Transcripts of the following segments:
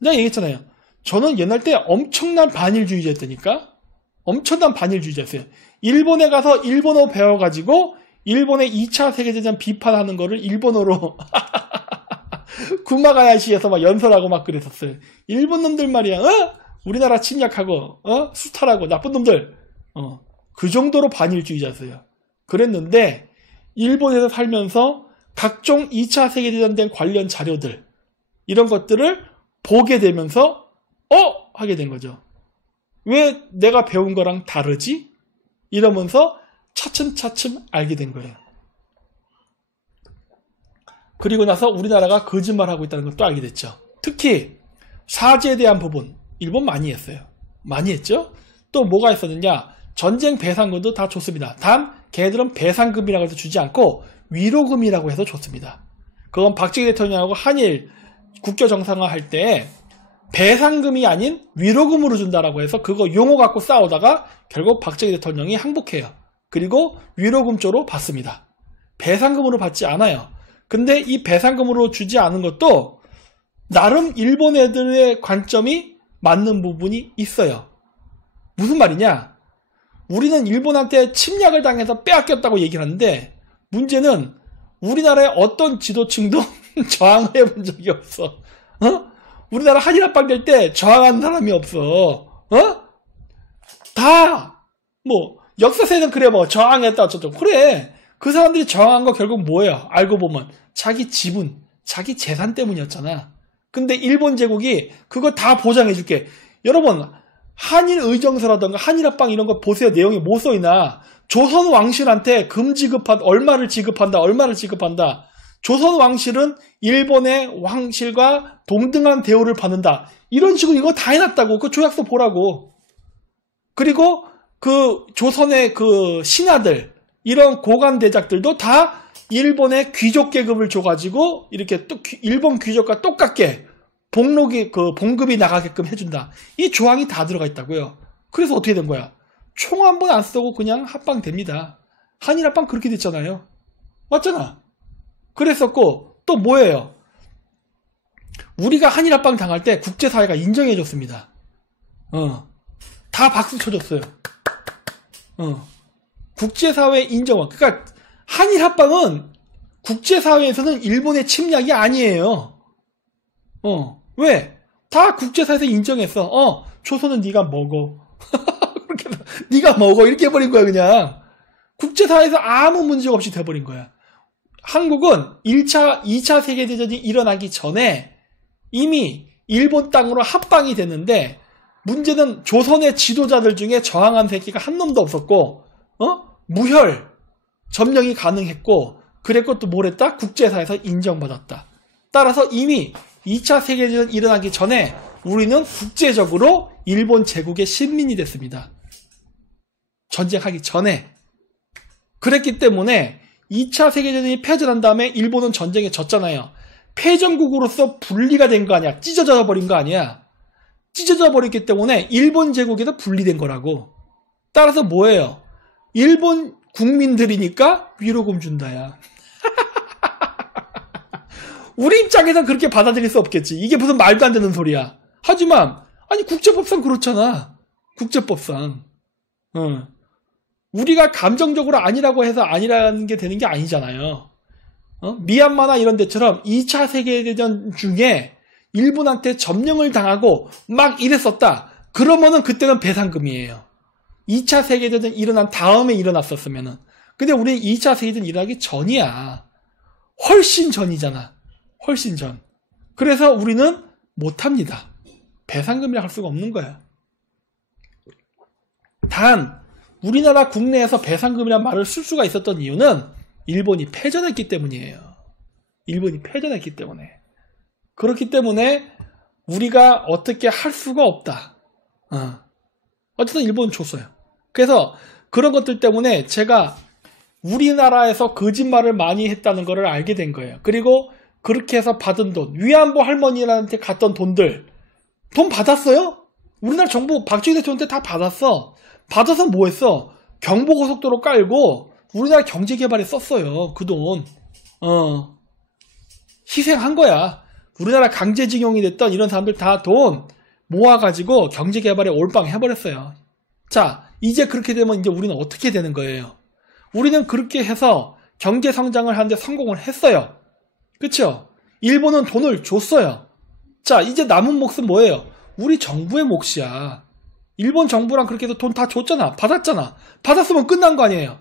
내가 얘기했잖아요. 저는 옛날 때 엄청난 반일주의자였다니까. 엄청난 반일주의자였어요. 일본에 가서 일본어 배워가지고 일본의 2차 세계대전 비판하는 거를 일본어로 구마가야시에서 막 연설하고 막 그랬었어요. 일본 놈들 말이야. 우리나라 침략하고 수탈하고 나쁜 놈들. 그 정도로 반일주의자였어요. 그랬는데 일본에서 살면서 각종 2차 세계대전 된 관련 자료들 이런 것들을 보게 되면서 하게 된 거죠. 왜 내가 배운 거랑 다르지? 이러면서 차츰차츰 알게 된 거예요. 그리고 나서 우리나라가 거짓말하고 있다는 것도 알게 됐죠. 특히 사지에 대한 부분 일본 많이 했어요. 많이 했죠. 또 뭐가 있었느냐. 전쟁 배상금도 다 줬습니다. 단 걔들은 배상금이라고 해서 주지 않고 위로금이라고 해서 줬습니다. 그건 박정희 대통령하고 한일 국교 정상화 할 때 배상금이 아닌 위로금으로 준다라고 해서 그거 용어 갖고 싸우다가 결국 박정희 대통령이 항복해요. 그리고 위로금 쪽으로 받습니다. 배상금으로 받지 않아요. 근데 이 배상금으로 주지 않은 것도 나름 일본 애들의 관점이 맞는 부분이 있어요. 무슨 말이냐? 우리는 일본한테 침략을 당해서 빼앗겼다고 얘기를 하는데 문제는 우리나라의 어떤 지도층도 저항을 해본 적이 없어. 우리나라 한일합방 될 때 저항한 사람이 없어. 다 뭐 역사에는 그래 뭐 저항했다 어쩌고 그래. 그 사람들이 저항한 거 결국 뭐예요? 알고 보면 자기 지분, 자기 재산 때문이었잖아. 근데 일본 제국이 그거 다 보장해줄게. 여러분 한일 의정서라던가 한일합방 이런 거 보세요. 내용이 뭐 써있나. 조선 왕실한테 얼마를 지급한다. 조선 왕실은 일본의 왕실과 동등한 대우를 받는다. 이런 식으로 이거 다 해놨다고. 그 조약서 보라고. 그리고 그 조선의 그 신하들, 이런 고관 대작들도 다 일본의 귀족 계급을 줘가지고 이렇게 또 일본 귀족과 똑같게 봉급이 나가게끔 해준다. 이 조항이 다 들어가 있다고요. 그래서 어떻게 된 거야? 총 한 번 안 쓰고 그냥 합방 됩니다. 한일 합방 그렇게 됐잖아요. 맞잖아. 그랬었고 또 뭐예요? 우리가 한일 합방 당할 때 국제사회가 인정해줬습니다. 다 박수 쳐줬어요. 국제사회 인정. 그러니까 한일 합방은 국제사회에서는 일본의 침략이 아니에요. 왜? 다 국제사회에서 인정했어. 조선은 네가 먹어. 그렇게 네가 먹어 이렇게 해버린 거야 그냥. 국제사회에서 아무 문제가 없이 돼버린 거야. 한국은 2차 세계대전이 일어나기 전에 이미 일본 땅으로 합방이 됐는데 문제는 조선의 지도자들 중에 저항한 새끼가 한 놈도 없었고 무혈 점령이 가능했고 그랬고 또 뭘 했다? 국제사회에서 인정받았다. 따라서 이미 2차 세계대전 일어나기 전에 우리는 국제적으로 일본 제국의 식민이 됐습니다. 전쟁하기 전에. 그랬기 때문에 2차 세계대전이 패전한 다음에 일본은 전쟁에 졌잖아요. 패전국으로서 분리가 된 거 아니야. 찢어져 버린 거 아니야. 찢어져 버렸기 때문에 일본 제국에서 분리된 거라고. 따라서 뭐예요? 일본 국민들이니까 위로금 준다야. 우리 입장에선 그렇게 받아들일 수 없겠지. 이게 무슨 말도 안 되는 소리야. 하지만 아니 국제법상 그렇잖아. 국제법상. 우리가 감정적으로 아니라고 해서 아니라는 게 되는 게 아니잖아요. 미얀마나 이런 데처럼 2차 세계대전 중에 일본한테 점령을 당하고 막 이랬었다. 그러면은 그때는 배상금이에요. 2차 세계대전 일어난 다음에 일어났었으면은. 근데 우리는 2차 세계대전 일어나기 전이야. 훨씬 전이잖아. 훨씬 전. 그래서 우리는 못합니다. 배상금이라 할 수가 없는 거야. 단 우리나라 국내에서 배상금이란 말을 쓸 수가 있었던 이유는 일본이 패전했기 때문이에요. 일본이 패전했기 때문에. 그렇기 때문에 우리가 어떻게 할 수가 없다. 어쨌든 일본은 줬어요. 그래서 그런 것들 때문에 제가 우리나라에서 거짓말을 많이 했다는 것을 알게 된 거예요. 그리고 그렇게 해서 받은 돈, 위안부 할머니한테 갔던 돈들, 돈 받았어요? 우리나라 정부 박정희 대통령 때 다 받았어. 받아서 뭐 했어? 경부고속도로 깔고 우리나라 경제개발에 썼어요. 그 돈. 희생한 거야. 우리나라 강제징용이 됐던 이런 사람들 다 돈 모아가지고 경제개발에 올빵 해버렸어요. 자, 이제 그렇게 되면 이제 우리는 어떻게 되는 거예요? 우리는 그렇게 해서 경제성장을 하는데 성공을 했어요. 그쵸? 일본은 돈을 줬어요. 자, 이제 남은 몫은 뭐예요? 우리 정부의 몫이야. 일본 정부랑 그렇게 해서 돈 다 줬잖아. 받았잖아. 받았으면 끝난 거 아니에요.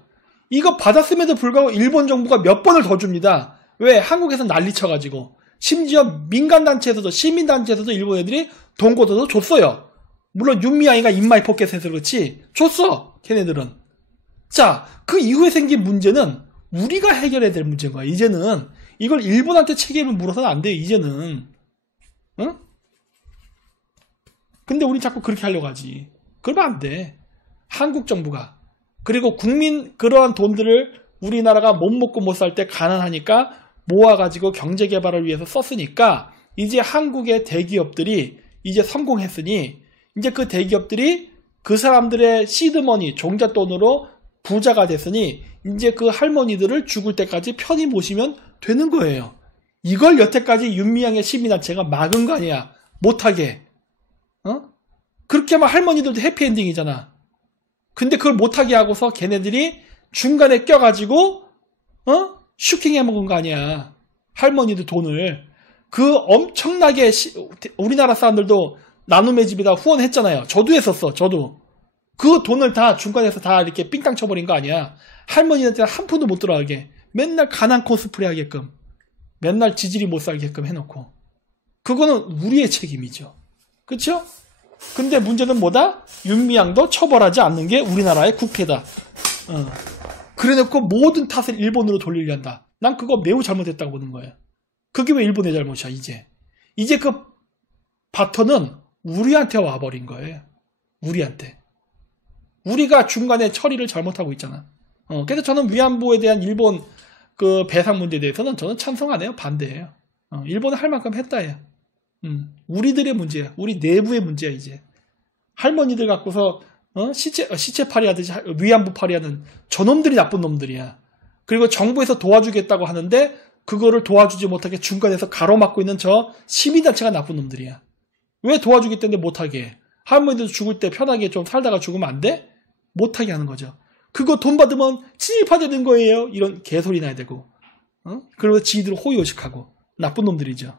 이거 받았음에도 불구하고 일본 정부가 몇 번을 더 줍니다. 왜? 한국에서 난리 쳐가지고. 심지어 민간단체에서도 시민단체에서도 일본 애들이 돈 걷어서 줬어요. 물론 윤미향이가 인마이 포켓에서 그렇지 줬어. 걔네들은. 자, 그 이후에 생긴 문제는 우리가 해결해야 될 문제인 거야. 이제는 이걸 일본한테 책임을 물어서는 안 돼요. 이제는. 응? 근데 우리 자꾸 그렇게 하려고 하지. 그러면 안 돼. 한국 정부가. 그리고 국민 그러한 돈들을 우리나라가 못 먹고 못 살 때 가난하니까 모아가지고 경제개발을 위해서 썼으니까 이제 한국의 대기업들이 이제 성공했으니 이제 그 대기업들이 그 사람들의 시드머니, 종잣돈으로 부자가 됐으니 이제 그 할머니들을 죽을 때까지 편히 모시면 되는 거예요. 이걸 여태까지 윤미향의 시민단체가 막은 거 아니야. 못하게. 어? 그렇게 하면 할머니들도 해피엔딩이잖아. 근데 그걸 못하게 하고서 걔네들이 중간에 껴가지고 슈킹해 먹은 거 아니야. 할머니들 돈을. 그 엄청나게 우리나라 사람들도 나눔의 집에다 후원했잖아요. 저도 했었어. 저도. 그 돈을 다 중간에서 다 이렇게 삥땅 쳐버린 거 아니야. 할머니한테 한 푼도 못 들어가게. 맨날 가난 코스프레 하게끔. 맨날 지질이 못 살게끔 해놓고. 그거는 우리의 책임이죠. 그쵸? 근데 문제는 뭐다? 윤미향도 처벌하지 않는 게 우리나라의 국회다. 그래놓고 모든 탓을 일본으로 돌리려 한다. 난 그거 매우 잘못했다고 보는 거예요. 그게 왜 일본의 잘못이야, 이제. 이제 그 바톤은 우리한테 와버린 거예요. 우리한테. 우리가 중간에 처리를 잘못하고 있잖아. 그래서 저는 위안부에 대한 일본 그 배상 문제에 대해서는 저는 찬성 안 해요. 반대해요. 일본은 할 만큼 했다예요. 우리들의 문제야. 우리 내부의 문제야, 이제. 할머니들 갖고서, 시체팔이 하듯이 위안부팔이 하는 저놈들이 나쁜 놈들이야. 그리고 정부에서 도와주겠다고 하는데, 그거를 도와주지 못하게 중간에서 가로막고 있는 저 시민단체가 나쁜 놈들이야. 왜 도와주겠다는데 못하게 해? 할머니들 죽을 때 편하게 좀 살다가 죽으면 안 돼? 못하게 하는 거죠. 그거 돈 받으면 친일파되는 거예요. 이런 개소리 나야 되고. 그리고 지들 호의호식하고. 나쁜 놈들이죠.